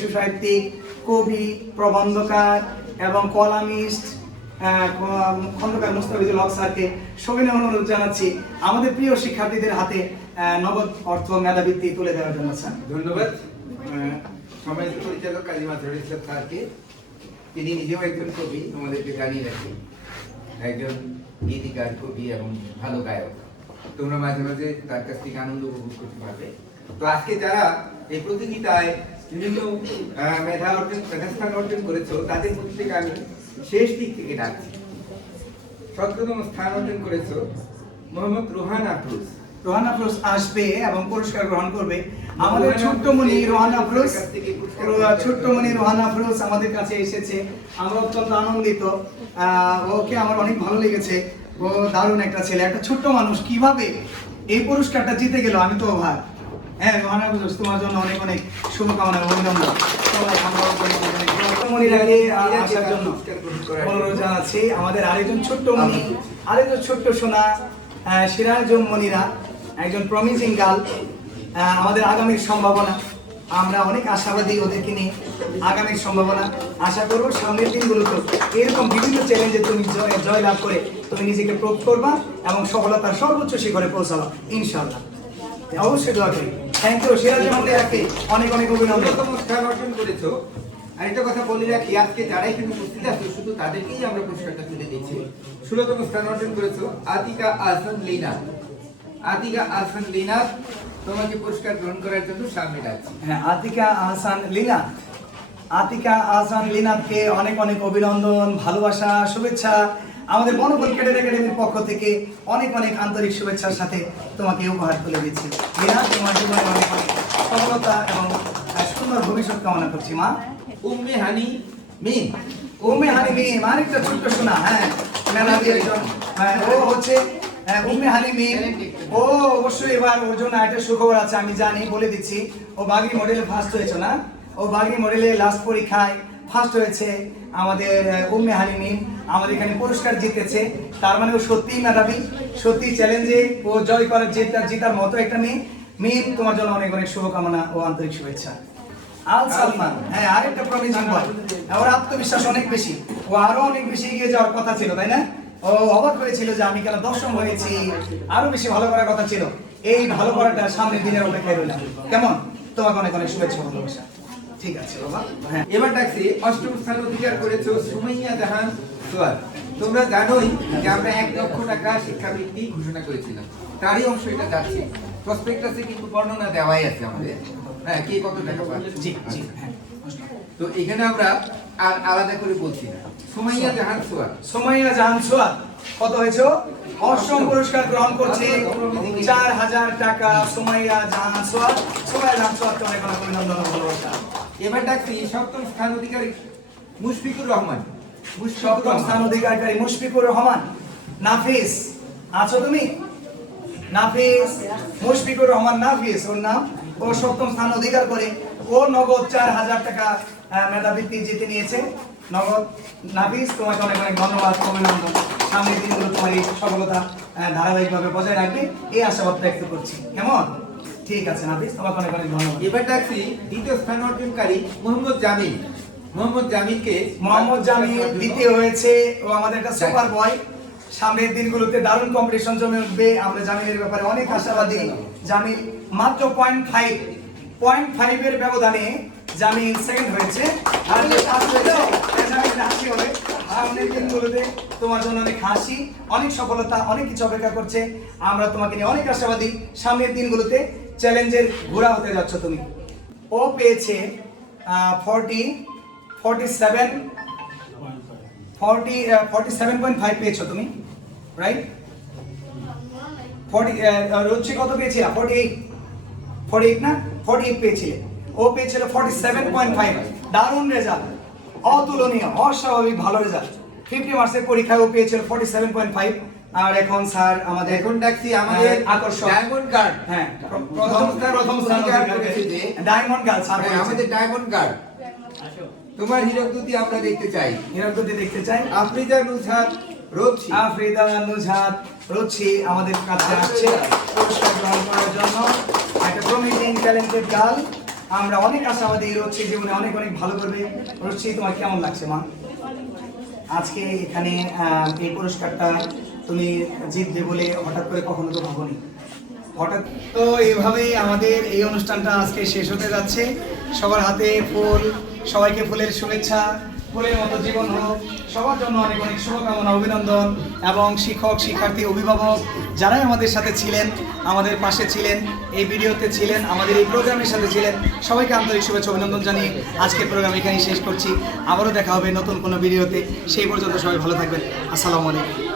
শিশু সাহিত্যিক, কবি, প্রবন্ধকার এবং কলামিস্ট খন্দকার মুস্তাফিজুল হক স্যারকে সবিনয় অনুরোধ জানাচ্ছি আমাদের প্রিয় শিক্ষার্থীদের হাতে নগদ অর্থ মেধাবৃত্তি তুলে দেওয়ার জন্য। স্যার ধন্যবাদ সম্মানিত পরিচালক কাজী মাজহারুল ইসলাম স্যারকে। তিনি নিজেও একজন কবি, আমাদেরকে জানিয়ে রাখি, একজন গীতিকার, কবি এবং ভালো গায়ক। তোমরা মাঝে মাঝে তার কাছ থেকে আনন্দ উপভোগ করতে পারবে। তো আজকে যারা এই প্রতিযোগিতায় বিভিন্ন মেধাস্থান অর্জন করেছো, তাদের মধ্যে থেকে আমি শেষ দিক থেকে ডাকছি। 17তম স্থান অর্জন করেছো মোহাম্মদ রোহান আফরোজ। রোহান আফরোজ আসবে এবং পুরস্কার গ্রহণ করবে। আমাদের ছোট্টমণি রোহান আফরোজ, ছোট্টমণি রোহান আফরোজ আমাদের কাছে এসেছে। আমরা অত্যন্ত আনন্দিত, ওকে আমার অনেক ভালো লেগেছে। ও দারুণ একটা ছেলে, একটা ছোট্ট মানুষ কিভাবে এই পুরস্কারটা জিতে গেল, আমি তো অবাক। হ্যাঁ রোহান আফরোজ, তোমার জন্য অনেক অনেক শুভকামনা এবং অভিনন্দন। সবাই আমরা ছোট্টমণিরাকে আসার জন্য অনুরোধ জানাচ্ছি। আমাদের আরেকজন ছোট্টমণি, আরেকজন ছোট্ট সোনা সিরাজুম মনিরা, একজন প্রমিজিং গার্ল, আমাদের আগামীর সম্ভাবনা। আমরা অনেক আশাবাদী ওদেরকে নিয়ে, আগামীর সম্ভাবনা। আশা করবো সামনের দিনগুলোতে এরকম বিভিন্ন চ্যালেঞ্জে তুমি জয় লাভ করে তুমি নিজেকে প্রুভ করবা এবং সফলতার সর্বোচ্চ শিখরে পৌঁছাবা ইনশাআল্লাহ। অবশ্যই দোয়া করি। থ্যাংক ইউ সিরাজুম মনিরাকে অনেক অনেক অভিনন্দন। 16তম স্থান অর্জন করেছো। আরেকটা কথা বলে রাখি, আজকে যারা এখানে উপস্থিত আছে শুধু তাদেরকেই আমরা পুরস্কারটা তুলে দিচ্ছি। 16তম স্থান অর্জন করেছো আতিকা আহসান লিনা। আতিকা আহসান লিনা, তোমাকে পুরস্কার গ্রহণ করার জন্য সামনে ডাকছি। হ্যাঁ, আতিকা আহসান লিনা, আতিকা আহসান লিনাকে অনেক অনেক অভিনন্দন, ভালোবাসা, শুভেচ্ছা। আমাদের বনফুল ক্যাডেট একাডেমির পক্ষ থেকে অনেক অনেক আন্তরিক শুভেচ্ছার সাথে তোমাকে উপহার তুলে দিচ্ছি। লিনা, তোমার জীবনে অনেক অনেক সফলতা এবং সুন্দর ভবিষ্যৎ কামনা করছি। মা উম্মে হানি মিম। উম্মে হানি মিম আরেকটা ছোট্ট শোনা। হ্যাঁ, মেধাবী একজন। ও হচ্ছে উম্মে হানি মিম। ও অবশ্যই এবার ওর জন্য একটা সুখবর আছে, আমি জানি, বলে দিচ্ছি। ও বাগরি মডেলে ফার্স্ট হয়েছে না? ও বাগরি মডেলে লাস্ট পরীক্ষায় ফার্স্ট হয়েছে। আমাদের উম্মে হানি মিম আমাদের এখানে পুরস্কার জিতেছে। তার মানে ও সত্যিই মেধাবী, সত্যি চ্যালেঞ্জে ও জয় করার জেতার মতো একটা মেয়ে। মিম, তোমার জন্য অনেক অনেক শুভকামনা ও আন্তরিক শুভেচ্ছা। আল সালমান, হ্যাঁ আরেকটা প্রমিজিং বয়। ওর আত্মবিশ্বাস অনেক বেশি, ও আরো অনেক বেশি এগিয়ে যাওয়ার কথা ছিল, তাই না? ও অবাক হয়েছিল যে আমি কেন 10ম হয়েছি, আরো বেশি ভালো করার কথা ছিল। এই ভালো করাটা সামনের দিনের অপেক্ষায় রইলাম। কেমন? তোমাকে অনেক অনেক শুভেচ্ছা ভালোবাসা। ঠিক আছে বাবা। হ্যাঁ, এবার ডাকছি 8ম স্থান অধিকার করেছো সুমাইয়া জাহান সোয়াদ। তোমরা জানোই যে আমরা 1 লক্ষ টাকা শিক্ষাবৃত্তি ঘোষণা করেছিলাম, তারই অংশ এটা যাচ্ছে। প্রসপেক্টাসে কিন্তু বর্ণনা দেওয়াই আছে আমাদের, হ্যাঁ, কে কত টাকা পাবে। জি জি, হ্যাঁ। তো এখানে আমরা আর আলাদা করে বলছি না। সুমাইয়া জাহান সোয়াদ, সুমাইয়া জাহান সোয়াদ কত হয়েছে? 8ম পুরস্কার গ্রহণ করছে 4000 টাকা। সুমাইয়া জাহান সোয়াদ, সুমাইয়া জাহান সোয়াদকে অনেক অনেক অভিনন্দন ও ভালোবাসা। এবার ডাকছি 7ম স্থান অধিকারী মুশফিকুর রহমান। 7ম স্থান অধিকারী মুশফিকুর রহমান। নাফিস, আছো তুমি? নাফিস, মুশফিকুর রহমান নাফিস ওর নাম। ও 7ম স্থান অধিকার করে ও নগদ 4000 টাকা মেধাবৃত্তি জিতে নিয়েছে। নগদ। নাফিস, তোমাকে অনেক অনেক ধন্যবাদ, অভিনন্দন। সামনের দিনগুলো তোমার এই সফলতা ধারাবাহিকভাবে বজায় রাখবে এই আশাবাদ ব্যক্ত করছি। কেমন? ঠিক আছে নাফিস, তোমাকে অনেক অনেক ধন্যবাদ। এবার ডাকছি 2য় স্থান অর্জনকারী মোহাম্মদ জামিল। মোহাম্মদ জামিলকে, মোহাম্মদ জামিল দ্বিতীয় হয়েছে। ও আমাদের একটা সুপার বয়। সামনের দিনগুলোতে দারুণ কম্পিটিশন জমে উঠবে। আমরা জামিলের ব্যাপারে অনেক আশাবাদী। জামিল মাত্র 0.5 এর ব্যবধানে জামিল সেকেন্ড হয়েছে। আর যে ফার্স্ট হয়েছে জামিল হাসি হবে। সামনের দিনগুলোতে তোমার জন্য অনেক হাসি, অনেক সফলতা, অনেক কিছু অপেক্ষা করছে। আমরা তোমাকে নিয়ে অনেক আশাবাদী। সামনের দিনগুলোতে চ্যালেঞ্জের ঘোড়া হতে যাচ্ছ তুমি। ও পেয়েছে 47.5 পেয়েছো তুমি, রাইট? 40 রুচি কত পেয়েছিল? 48 না? 48 পেয়েছিলে। ও পেয়েছিল 47.5। দারুণ রেজাল্ট, অতুলনীয়, অস্বাভাবিক ভালো রেজাল্ট। 50 মার্কসের পরীক্ষায় ও পেয়েছিল 47.5। আর এখন স্যার আমাদের এখন ডাকছি আমাদের আকর্ষণ ডায়মন্ড গার্ড। হ্যাঁ, প্রথম স্থান অধিকার করেছে যে ডায়মন্ড গার্ল স্যার। আমাদের ডায়মন্ড গার্ড, তোমার হীরকদ্যুতি আমরা দেখতে চাই। হীরকদ্যুতি দেখতে চাই। আফ্রিদা নুজহাত রোচি। আফ্রিদা নুজহাত রোচি আমাদের কাছে আসছে পুরস্কার গ্রহণ করার জন্য। একটা প্রমিজিং ট্যালেন্টেড গার্ল, আমরা অনেক আশাবাদী রুচি জীবনে অনেক অনেক ভালো করবে। রুচি, তোমার কেমন লাগছে মা আজকে এখানে এই পুরস্কারটা তুমি জিতবে বলে হঠাৎ করে কখনো তো ভাবনি? হঠাৎ তো এইভাবেই আমাদের এই অনুষ্ঠানটা আজকে শেষ হতে যাচ্ছে। সবার হাতে ফুল, সবাইকে ফুলের শুভেচ্ছা, ফুলের মতো জীবন হোক, সবার জন্য অনেক অনেক শুভকামনা, অভিনন্দন। এবং শিক্ষক, শিক্ষার্থী, অভিভাবক যারাই আমাদের সাথে ছিলেন, আমাদের পাশে ছিলেন, এই ভিডিওতে ছিলেন, আমাদের এই প্রোগ্রামের সাথে ছিলেন, সবাইকে আন্তরিক শুভেচ্ছা অভিনন্দন জানিয়ে আজকের প্রোগ্রাম এখানেই শেষ করছি। আবারও দেখা হবে নতুন কোনো ভিডিওতে। সেই পর্যন্ত সবাই ভালো থাকবেন। আসসালামু আলাইকুম।